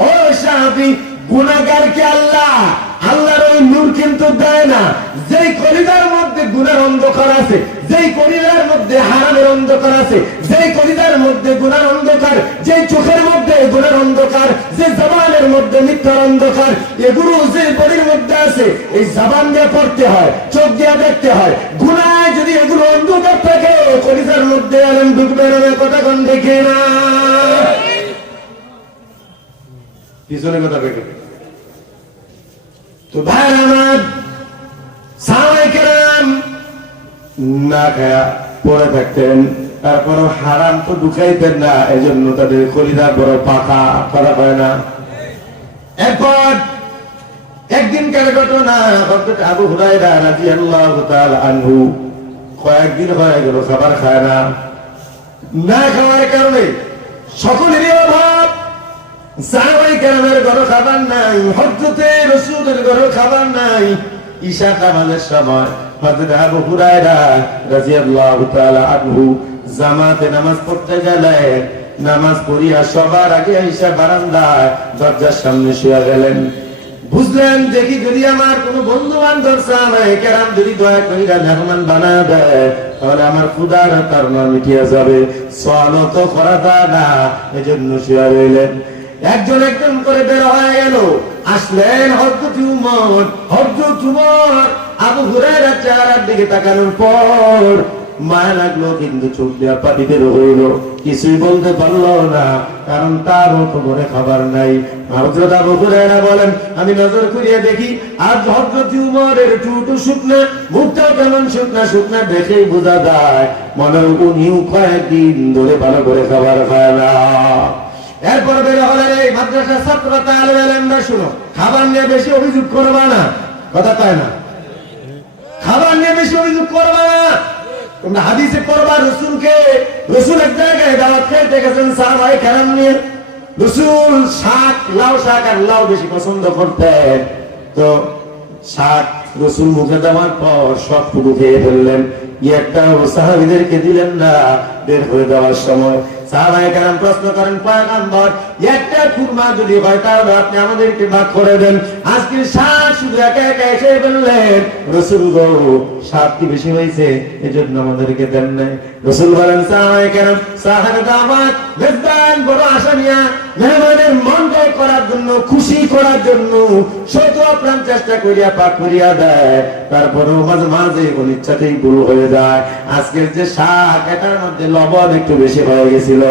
ও শাফি, গুনাহগারকে আল্লাহর ওই নূর কিন্তু দেয় না। যেই কলিজার মধ্যে গুনার অন্ধকার আছে, যেই কলিজার মধ্যে হারামের অন্ধকার আছে, যেই কলিজার মধ্যে গুনার অন্ধকার, যেই চোখের মধ্যে গুনার অন্ধকার, যে জবানের মধ্যে মিথ্যার অন্ধকার, এগুলো যে বডির মধ্যে আছে, এই জবান দিয়ে পড়তে হয়, চোখ দিয়ে দেখতে হয়। গুনায় যদি এগুলো অন্ধকার থাকে, কলিজার মধ্যে আলেম ঢুকবে না। কথা কোন দেখে না, পিছনে কথা দেখে। তো ভাই আমার সাহাবায়ে কেরাম না খায়া পড়ে থাকতেন, তারপরও হারাম তো ঢুকাইতেন না, এজন্য তাদের কলিজা বড় পাকা। করা হয় না? এরপর একদিনকার ঘটনা, হযরত আবু হুরায়রা রাদিয়াল্লাহু তাআলা আনহু কয়েকদিন হয়ে গেল খাবার খায় না। না খাওয়ার কারণে সকলেরই অভাব। সাহাবায়ে কেরামের ঘরে খাবার নাই, হযরতে রাসূলের ঘরে খাবার নাই। ঈশা নামাজের সময় হযরত আবু হুরায়রা রাদিয়াল্লাহু তাআলা আনহু জামাতে নামাজ পড়তে গেলেন। নামাজ পড়িয়া সবার আগে ঈশা বারান্দায় দরজার সামনে শুয়ে গেলেন। বুঝলেন, দেখি যদি আমার কোন বন্ধু বান্ধব সাহাবায়ে কেরাম যদি দয়া কইরা মেহমান বানায় দেয়, তাহলে আমার ক্ষুধার তাড়না মিটিয়ে যাবে। সওয়ালও তো করা যায় না, এজন্য শুয়ে রইলেন। একজন একজন করে বের হয়ে গেল। আসলেন হযরত উমর। হযরত উমর আবু হুরায়রার চেহারার দিকে তাকানোর পর মায়া লাগলো, কিন্তু চোখ দিয়া পানি বের হইল। কিছুই বলতে পারলো না, কারণ তারও তো ঘরে খাবার নাই। হযরত আবু হুরায়রা বলেন, আমি নজর করিয়া দেখি আজ হযরত উমরের টুটু শুকনা, মুখটাও কেমন শুকনা শুকনা, দেখেই বোঝা যায় মনে হয় উনিও কয়েকদিন ধরে ভালো করে খাবার খায় না। এরপর বের হলেন এই মাদ্রাসার ছাত্র তালেবে ইলমরা, শুনো, খাবার নিয়ে বেশি অভিযোগ করবা না। কথা কয় না? খাবার নিয়ে বেশি অভিযোগ করবা না। তোমরা হাদিসে পড়বা রাসূলকে, রাসূল এক জায়গায় দাওয়াত খেতে গেছেন সাহাবায়ে কেরাম নিয়ে। রাসূল শাক, লাউ শাক আর লাউ বেশি পছন্দ করতেন। তো শাক রাসূল মুখে দেওয়ার পর সবটুকু খেয়ে ফেললেন, একটা সাহাবীদেরকে দিলেন না। বের হয়ে যাওয়ার সময় সাহাবায়ে কেরাম প্রশ্ন করেন, পয়গম্বর, একটা কুরমা যদি হয় তাহলে আপনি আমাদেরকে ভাগ করে দেন। আজকে শাক শুধু একা একা খেয়ে ফেললেন। রাসূল গো, শাক কি বেশি হয়েছে, এজন্য আমাদেরকে দেন নাই। রাসূল বলেন, সাহাবায়ে কেরাম সাহাবে দাওয়াত মেজবান বড় আশা নিয়া মেহমানের মন জয় করার জন্য, খুশি করার জন্য শত প্রাণ চেষ্টা করিয়া পাক করিয়া দেয়, তারপরেও মাঝে মাঝে অনিচ্ছাতেই ভুল হয়ে যায়। আজকের যে শাক, এটার মধ্যে লবণ একটু বেশি হয়ে গেছিল,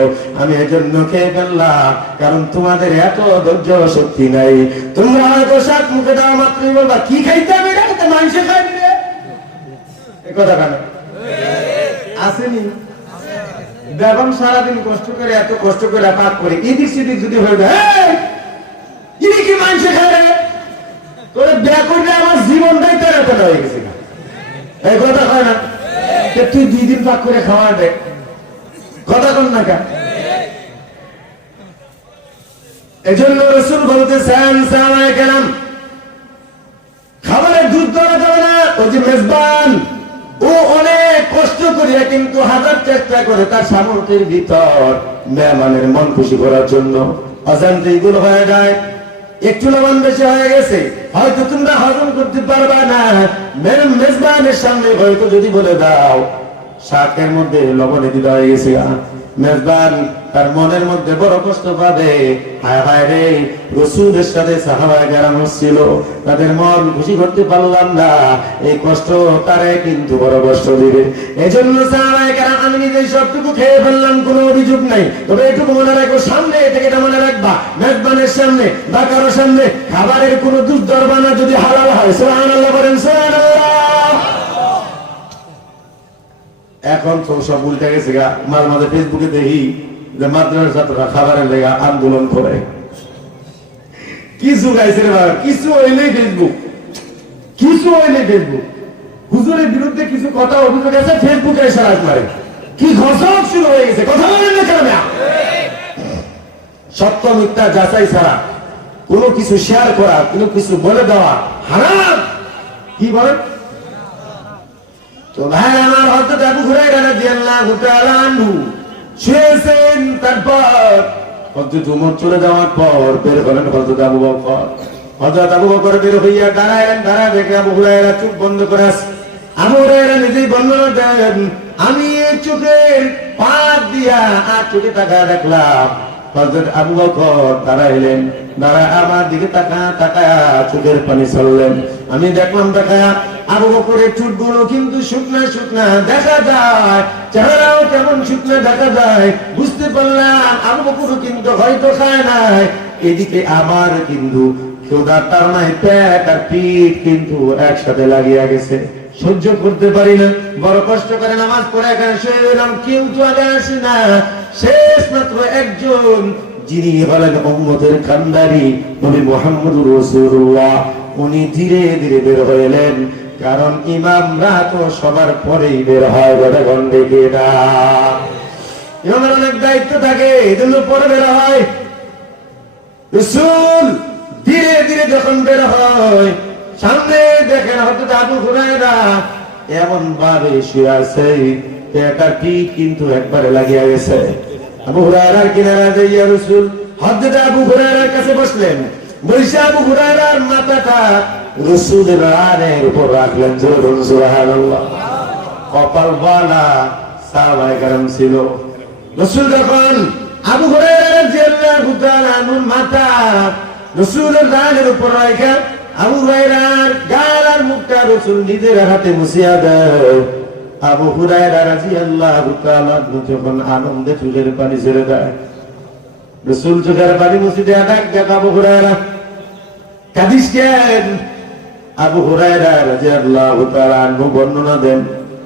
আমি এজন্য খেয়ে ফেললাম। কারণ তোমাদের এত ধৈর্য শক্তি নাই। তোমরা হয়তো শাক মুখে দেওয়া মাত্রই বলবা, কি খাইতে হবে, এটা তো মাংস খাইবি রে। এই কথা কেন আসেনি? বেগম সারাদিন কষ্ট করে, এত কষ্ট করে পাক করে, এদিক সেদিক যদি হয়ে যায়, ইনি কি মাংস খায় রে, তোরে বিয়া করলে আমার জীবনটাই তোর এত হয়ে গেছে। এই কথা হয় না? তুই 2 দিন পাক করে খাওয়া দেখ, কথা কর না কেন? এজন্য রাসূল বলতেছেন, সাহাবায়ে কেরাম খাবারের দুধ দেওয়া যাবে না। ওই যে মেজবান, ও অনেক কষ্ট করিয়া কিন্তু হাজার চেষ্টা করে তার সামর্থ্যের ভিতর মেহমানের মন খুশি করার জন্য অজান্তে এগুলো হয়ে যায়। একটু লবণ বেশি হয়ে গেছে, হয়তো তোমরা হজম করতে পারবা না। মেজবানের সামনে হয়তো যদি বলে দাও শাকের মধ্যে লবণ দিতে হয়ে গেছে, মেজবান তার মনের মধ্যে বড় কষ্ট পাবে। হায় হায় রে, রাসূলের সাথে সাহাবায়ে কেরাম ছিল, তাদের মন খুশি করতে পারলাম না, এই কষ্ট তারে কিন্তু বড় কষ্ট দিবে। এজন্য সাহাবায়ে কেরাম, আমি নিজে সবটুকু খেয়ে ফেললাম, কোনো অভিযোগ নাই। তবে এটুকু মনে রাখো, সামনে থেকে এটা মনে রাখবা, মেজবানের সামনে বা কারো সামনে খাবারের কোনো দুধ ধরবা না, যদি হালাল হয়। সুবহানাল্লাহ বলেন, সুবহানাল্লাহ। এখন তো সব উল্টে গেছে গা। মাঝে মাঝে ফেসবুকে দেখি যে মাদ্রাসার ছাত্ররা খাবারের লেগে আন্দোলন করে। কিছু গাইছে রে বাবা, কিছু হইলেই ফেসবুক, কিছু হইলেই ফেসবুক। হুজুরের বিরুদ্ধে কিছু কথা অভিযোগ আছে, ফেসবুকে এসে রাজ মারে। কি ঘোষক শুরু হয়ে গেছে, কথা বলেন না কেন? সত্য মিথ্যা যাচাই ছাড়া কোনো কিছু শেয়ার করা, কোনো কিছু বলে দেওয়া হারাম। কি বলেন? তো ভাই আমার হযরত আবু হুরায়রা রাদিয়াল্লাহু তাআলা আনহু শুয়েছেন। তারপর হযরত ওমর চলে যাওয়ার পর বের হলেন হযরত আবু বকর। হযরত আবু বকর বের হইয়া দাঁড়ালেন। দাঁড়ায় দেখে আবু হুরায়রা চোখ বন্ধ করে আছে। আবু হুরায়রা নিজেই বর্ণনা দেন, আমি চোখের পাত দিয়া আর চোখে তাকায় দেখলাম হযরত আবু বকর দাঁড়াইলেন। দাঁড়ায় আমার দিকে তাকায়া চোখের পানি ছাড়লেন। আমি দেখলাম তাকায়া আবু বকরের চুলগুলো কিন্তু শুকনা শুকনা দেখা যায়, চেহারাও কেমন শুকনা দেখা যায়। বুঝতে পারলাম আবু বকর কিন্তু হয়তো খায় নাই। এদিকে আমার কিন্তু ক্ষুধার তাড়নায় পেট আর পিঠ কিন্তু একসাথে লাগিয়া গেছে, সহ্য করতে পারি না। বড় কষ্ট করে নামাজ পড়ে এখানে শুয়ে রইলাম, কেউ তো আগে আসে না। শেষ মাত্র একজন, যিনি হলেন উম্মতের কান্ডারি নবী মুহাম্মদুর রাসূলুল্লাহ, উনি ধীরে ধীরে বের হইলেন। কারণ ইমামরা তো সবার পরেই বের হয়, গোটা ঘন্টে গেটা ইমামের অনেক দায়িত্ব থাকে, এজন্য পরে বের হয়। রাসূল ধীরে ধীরে যখন বের হয়, সামনে দেখেন হযরত আবু হুরায়রা এমন ভাবে শুয়ে আছে, পেটটা ঠিক কিন্তু একবারে লাগিয়া গেছে। আবু হুরায়রার কিনারা যাইয়া রাসূল হযরত আবু হুরায়রার কাছে বসলেন। বসে আবু হুরায়রার মাথাটা রাসূলের রানের উপর রাখলেন। সুবহানাল্লাহ। কপাল বালা সাহাবায়ে কেরাম ছিল। রাসূল যখন আবু হুরায়রা রাদিয়াল্লাহু তাআলা আনহুর মাথা রাসূলের রানের উপর রাখা, আবু হুরায়রার গাল আর মুখটা রাসূল নিজের হাতে মুছিয়া দেয়। আবু হুরায়রা রাদিয়াল্লাহু তাআলা যখন আনন্দে চোখের পানি ছেড়ে দেয়, রাসূল চোখের পানি মুছে দেয়া ডাক দেয়, আবু হুরায়রা কাঁদিস কেন? আবু হুরায়রা রাদিয়াল্লাহু তাআলা আনহু বর্ণনা দেন,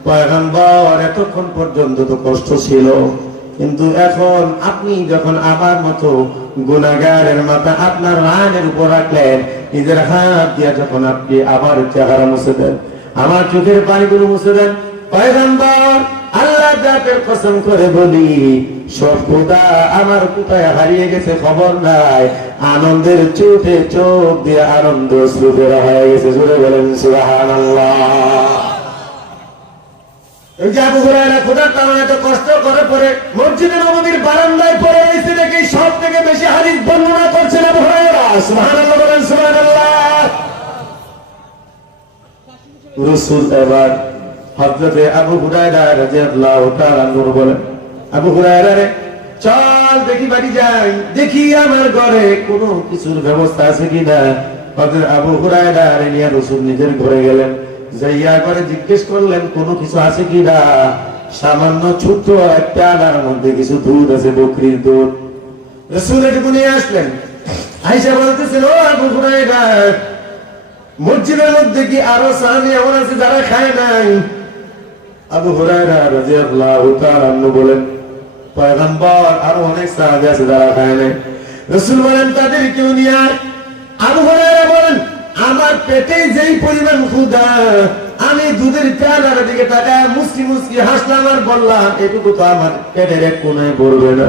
পয়গম্বর এতক্ষণ পর্যন্ত তো কষ্ট ছিল, কিন্তু এখন আপনি যখন আমার মতো গুনাহগারের মাথা আপনার রানের উপর রাখলেন, নিজের হাত দিয়া যখন আপনি আবার চেহারা মুছে দেন, আমার চোখের পানিগুলো মুছে দেন, পয়গম্বর আল্লাহ জাতের কসম করে বলি, সব খোদা আমার কোথায় হারিয়ে গেছে খবর নাই, আনন্দের চোখে চোখ দিয়ে আনন্দ অশ্রু বের হয়ে গেছে। জোরে বলেন সুবহানাল্লাহ। এই যে আবু হুরায়রা খোদার তাড়নায় এত কষ্ট করে পরে মসজিদে নববীর বারান্দায় পড়ে রয়েছে, দেখে সব থেকে বেশি হাদিস বর্ণনা করছেন আবু হুরায়রা। সুবহানাল্লাহ বলেন সুবহানাল্লাহ। রাসূল এবার হযরত আবু হুরায়রা রাদিয়াল্লাহু তাআলা আনহু বলেন, আবু হুরায়রা রে চল দেখি বাড়ি যাই, দেখি আমার ঘরে কোনো কিছুর ব্যবস্থা আছে কিনা। হযরত আবু হুরায়রা নিয়ে রাসূল নিজের ঘরে গেলেন, যাইয়া করে জিজ্ঞেস করলেন কোনো কিছু আছে কিনা। সামান্য ছোট্ট একটা আনার মধ্যে কিছু দুধ আছে, বকরির দুধ। রাসূল এটুকু নিয়ে আসলেন। আয়েশা বলতেছেন, ও আবু হুরায়রা, মসজিদের মধ্যে কি আরো সাহাবী এমন আছে যারা খায় নাই? আবু হুরায়রা রাদিয়াল্লাহু তাআলা আনহু বলেন, পয়গম্বর আরো অনেক সাহাবী আছে যারা খায় নাই। রাসূল বলেন, তাদের কেউ নিয়ে আয়। আবু হুরায়রা বলেন, আমার পেটে যেই পরিমাণ ক্ষুধা, আমি দুধের পেয়ালার দিকে তাকায় মুসকি মুসকি হাসলাম আর বললাম, এটুকু তো আমার পেটের এক কোণায় পড়বে না।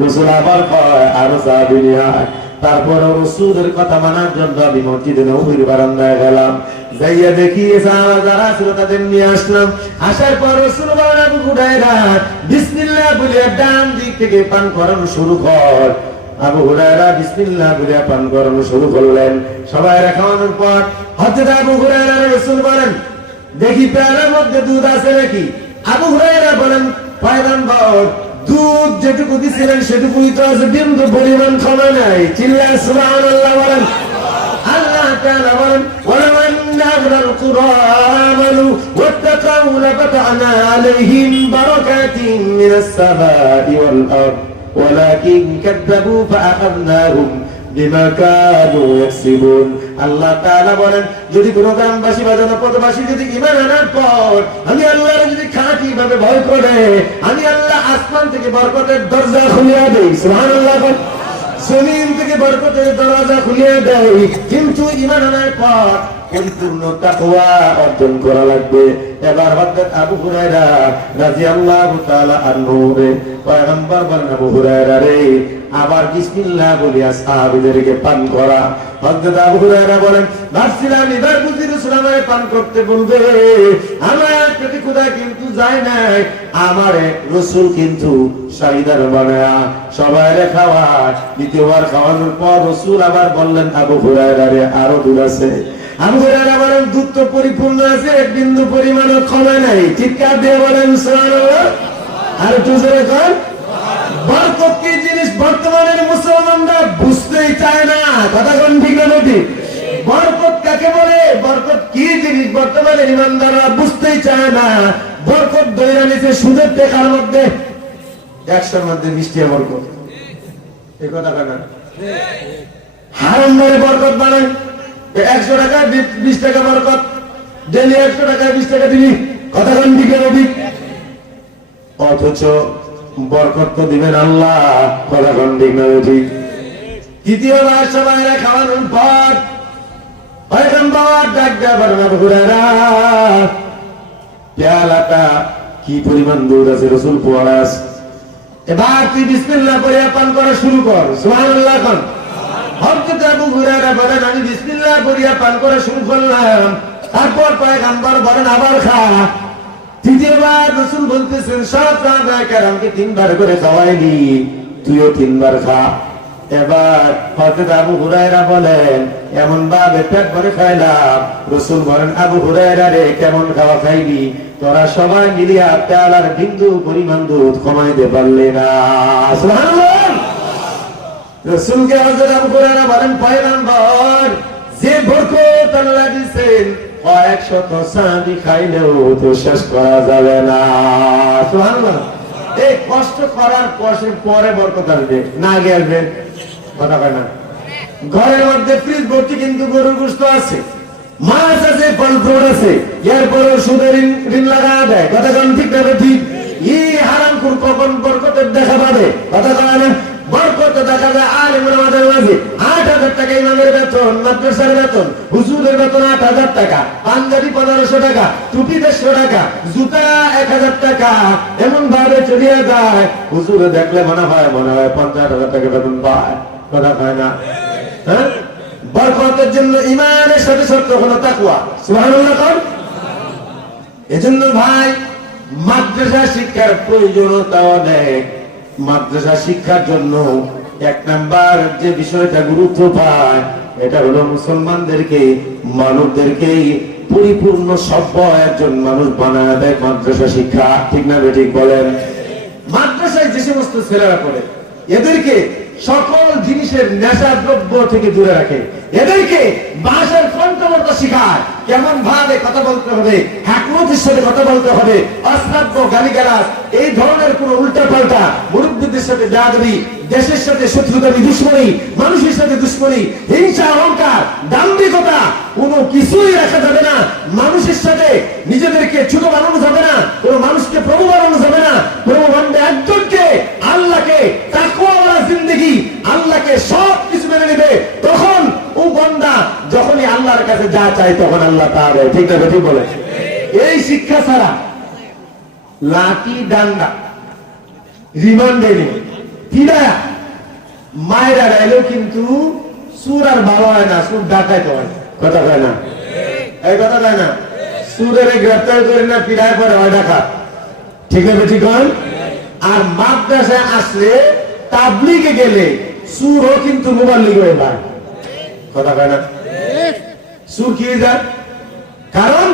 রাসূল আবার কয়, আরো সাহাবী নিয়ে আয়। তারপর রাসূলের কথা মানার জন্য আমি মসজিদে নববীর বারান্দায় গেলাম, যাইয়া দেখি সাহাবা যারা ছিল তাদের নিয়ে আসলাম। আসার পর রাসূল বলেন, আবু হুরায়রা বিসমিল্লাহ বলে ডান দিক থেকে পান করানো শুরু কর। আবু হুরায়রা বিসমিল্লাহ বলে পান করানো শুরু করলেন। সবাই খাওয়ানোর পর হযরত আবু হুরায়রা রাসূল বলেন, দেখি পেয়ালার মধ্যে দুধ আছে নাকি? আবু হুরায়রা বলেন, পয়গম্বর দুধ যেটুকু দিছিলেন সেটুকুই তো আছে, বিন্দু পরিমাণ কমে নাই। চিল্লায় সুবহানাল্লাহ বলেন। আল্লাহ তাআলা বলেন, ওয়ালাউ আন্না আহলাল কুরা আমানু ওয়াত্তাকাউ লাফাতাহনা আলাইহিম বারাকাতিন মিনাস সামাই ওয়াল আরদ ওয়ালাকিন কাযযাবু ফাআখাযনাহুম বিমা কানু ইয়াকসিবুন। আল্লাহ তাআলা বলেন, যদি কোন গ্রামবাসী বা জনপদবাসী যদি ঈমান আনার পর আমি আল্লাহর যদি খাঁটি ভাবে ভয় করে, আমি আল্লাহ আসমান থেকে বরকতের দরজা খুলিয়া দেয়, সুবহানাল্লাহ। জমিন থেকে বরকতের দরজা খুলিয়া দেয়, কিন্তু ঈমান আনার পর পরিপূর্ণ তাকওয়া অর্জন করা লাগবে। এবার হযরত আবু হুরায়রা রাদিয়াল্লাহু তাআলা আনহু পয়গম্বর বলেন, আবু হুরায়রা রে, আবার বিসমিল্লাহ বলিয়া সাহাবীদেরকে পান করা। হযরত আবু হুরায়রা বলেন, ভাবছিলাম এবার বুঝি রাসূল আমারে পান করতে বলবে, আমার প্রতি খোদা কিন্তু যায় নাই, আমারে রাসূল কিন্তু শাহিদার বানায়া সবাই খাওয়ায়। দ্বিতীয়বার খাওয়ানোর পর রাসূল আবার বললেন, আবু হুরায়রা রে, আরো দুধ আছে। আবু হুরায়রা বলেন, দুধ তো পরিপূর্ণ আছে, এক বিন্দু পরিমাণও কমে নাই। চিৎকার দিয়ে বলেন সুবহানাল্লাহ। আর একটু জোরে কর। বরকত কি জিনিস বর্তমানের মুসলমানরা বুঝতেই চায় না, কথা কোন ঠিক না ঠিক? বরকত কাকে বলে, বরকত কি জিনিস বর্তমানের ইমানদাররা বুঝতেই চায় না। বরকত ধরে নিছে সুদের টাকার মধ্যে, 100-র মধ্যে 20টা বরকত, এই কথা কেন? হারাম ধরে বরকত বানায়, 100 টাকা 20 টাকা বরকত, ডেলি 100 টাকা 20 টাকা দিবি, কথা কোন ঠিক না ঠিক? অথচ বরকত তো দিবেন আল্লাহ, কথা কোন ঠিক না ঠিক? তৃতীয়বার সবাই খাওয়ানোর পর পয়গম্বর ডাক দেয়া বলেন, আবু হুরায়রা, পেয়ালাটা কি পরিমাণ দুধ আছে রাসূল পড়াস, এবার তুই বিসমিল্লাহ বলে পান করা শুরু কর, সুবহানাল্লাহ। কোন হযরত আবু হুরায়রা বলেন, আমি বিসমিল্লাহ বলে পান করা শুরু করলাম। তারপর পয়গম্বর বলেন, আবার খা। তৃতীয়বার রাসূল বলতেছেন, সব সাহাবায়ে কেরামকে 3 বার করে খাওয়াইলি, তুইও 3 বার খা। এবার হযরত আবু হুরায়রা বলেন, এমন ভাবে পেট ভরে খাইলাম। রাসূল বলেন, আবু হুরায়রা রে, কেমন খাওয়া খাইবি? তোরা সবাই মিলিয়া পেয়ালার বিন্দু পরিমাণ দুধ কমাইতে পারলে না, সুবহানাল্লাহ। রাসূলকে হযরত আবু হুরায়রা বলেন, পয়গম্বর, যে বরকত আল্লাহ দিয়েছেন কয়েক শত সাহাবী খাইলেও তো শেষ করা যাবে না, সুবহানাল্লাহ। এই কষ্ট করার পরে বরকত আসবে, না আগে আসবে, কথা কয় না? ঘরের মধ্যে ফ্রিজ ভর্তি কিন্তু গরুর গোশত আছে, মাছ আছে, ফল ফ্রুট আছে, এরপরে সুদের ঋণ লাগা দেয়, কথা কোন ঠিক না ঠিক? এই হারামখোর কখন বরকতের দেখা পাবে, কথা কয় না? বরকত দেখা যায় আলেমের মাঝে মাঝে 8,000 টাকা ইমামের বেতন, মাদ্রাসার বেতন, হুজুরের বেতন 8,000 টাকা, পাঞ্জাবি 1500 টাকা, টুপি 150 টাকা, জুতা 1000 টাকা, এমন ভাবে চলিয়ে যায়। হুজুরে দেখলে মনে হয় 50,000 টাকা বেতন পায়, কথা কয় না? হ্যাঁ, বরকতের জন্য ইমানের সাথে শর্ত হলো তাকওয়া, সুবহানাল্লাহ। এজন্য ভাই, মাদ্রাসা শিক্ষার প্রয়োজনীয়তা অনেক। মাদ্রাসা শিক্ষার জন্য 1 নাম্বার যে বিষয়টা গুরুত্ব পায়, এটা হলো মুসলমানদেরকে, মানবদেরকে পরিপূর্ণ সভ্য একজন মানুষ বানায় দেয় মাদ্রাসা শিক্ষা, ঠিক না ঠিক বলেন? মাদ্রাসায় যে সমস্ত ছেলেরা পড়ে, এদেরকে সকল জিনিসের নেশা দ্রব্য থেকে দূরে রাখে, এদেরকে ভাষার কণ্ঠবর্তা শিখায়, কেমন ভাবে কথা বলতে হবে, হাকমতের সাথে কথা বলতে হবে, অশ্রাব্য গালিগালাজ, এই ধরনের কোন উল্টা পাল্টা, মুরব্বীদের সাথে বেয়াদবি, দেশের সাথে শত্রুতামি, দুশ্মনী, মানুষের সাথে দুশ্মনী, হিংসা, অহংকার, দাম্ভিকতা, কোনো কিছুই রাখা যাবে না। মানুষের সাথে নিজেদেরকে ছোট বানানো যাবে না, কোন মানুষকে প্রভু বানানো যাবে না। প্রভু বানবে একজনকে, আল্লাহকে, তাকওয়াওয়ালা জিন্দেগি, আল্লাহকে সব কিছু মেনে নেবে। তখন ও বান্দা যখনই আল্লাহর কাছে যা চায় তখন আল্লাহ তা দেয়, ঠিক না ঠিক বলে? এই শিক্ষা ছাড়া লাঠি ডান্ডা, রিমান্ডে নিয়ে পিড়ায়া মায়েরা রাইলেও কিন্তু সুর আর ভালো হয় না, সুর ডাকাইতে হয়, কথা কয় না? এই কথা কয় না? সুরের গ্রেফতার করে না পিড়ায় পরে হয় ডাকা, ঠিক আছে ঠিক হয়? আর মাদ্রাসায় আসলে, তাবলীগে গেলে সুরও কিন্তু মুবাল্লিগ হয়ে যায়, কথা কয় না? সুর কি যায়? কারণ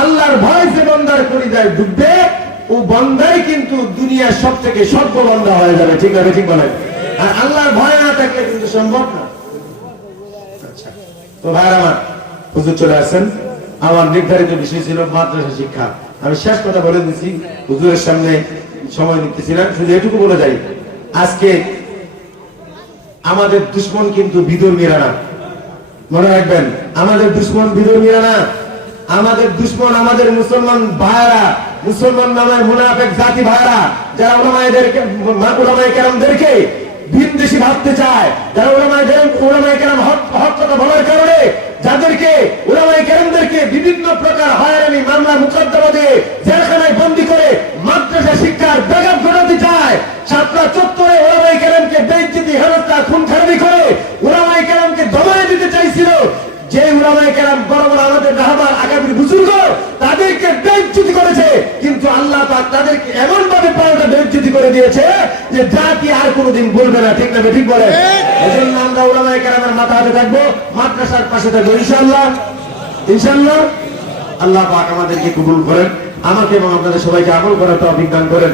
আল্লাহর ভয় যে বান্দার কলিজায় ডুববে, ও বান্দাই কিন্তু দুনিয়ার সব থেকে সভ্য বান্দা হয়ে যাবে, ঠিক আছে ঠিক বলে? আর আল্লাহর ভয় না থাকলে কিন্তু সম্ভব না। আচ্ছা, তো ভাইরা আমার, হুজুর চলে আসেন। আমার নির্ধারিত বিষয় ছিল মাদ্রাসা শিক্ষা। আমি শেষ কথা বলে দিচ্ছি, হুজুরের সামনে সময় নিতেছি না, শুধু এটুকু বলে যাই, আজকে আমাদের দুশ্মন কিন্তু বিধর্মীরা না, মনে রাখবেন, আমাদের দুশ্মন বিধর্মীরা না, আমাদের দুশ্মন আমাদের মুসলমান ভাইরা মুসলমান নামের মুনাফিক জাতি ভাইরা যারা উলামায়ে কেরামদেরকে ভিনদেশী ভাবতে চায়, যারা উলামায়ে কেরাম হক কথা বলার কারণে যাদেরকে উলামায়ে কেরামদেরকে বিভিন্ন প্রকার হয়রানি মামলা মুকদ্দমা দিয়ে জেলখানায় বন্দী করে মাদ্রাসা শিক্ষার ব্যাঘাত ঘটাতে চায়, ছাত্রা চত্বরে উলামায়ে কেরামকে বেইজ্জতি হেনস্থা খুন খারাপি করে উলামায়ে কেরামকে দমায়ে দিতে চাইছিল, যে উলামায়ে কেরাম বড় বড় আমাদের রাহবার আগামী বুজুর্গ তাদেরকে বেইজ্জতি করেছে, কিন্তু আল্লাহ পাক তাদেরকে এমন ভাবে পাল্টা বেইজ্জতি করে দিয়েছে যে জাতি আর কোনোদিন বলবে না। ঠিক না ঠিক বলে? এজন্য আমরা উলামায়ে কেরামের মাথা হাতে থাকবো, মাদ্রাসার পাশে থাকবো ইনশাআল্লাহ। ইনশাআল্লাহ আল্লাহ পাক আমাদেরকে কবুল করেন, আমাকে এবং আপনাদের সবাইকে আমল করার তৌফিক দান করেন।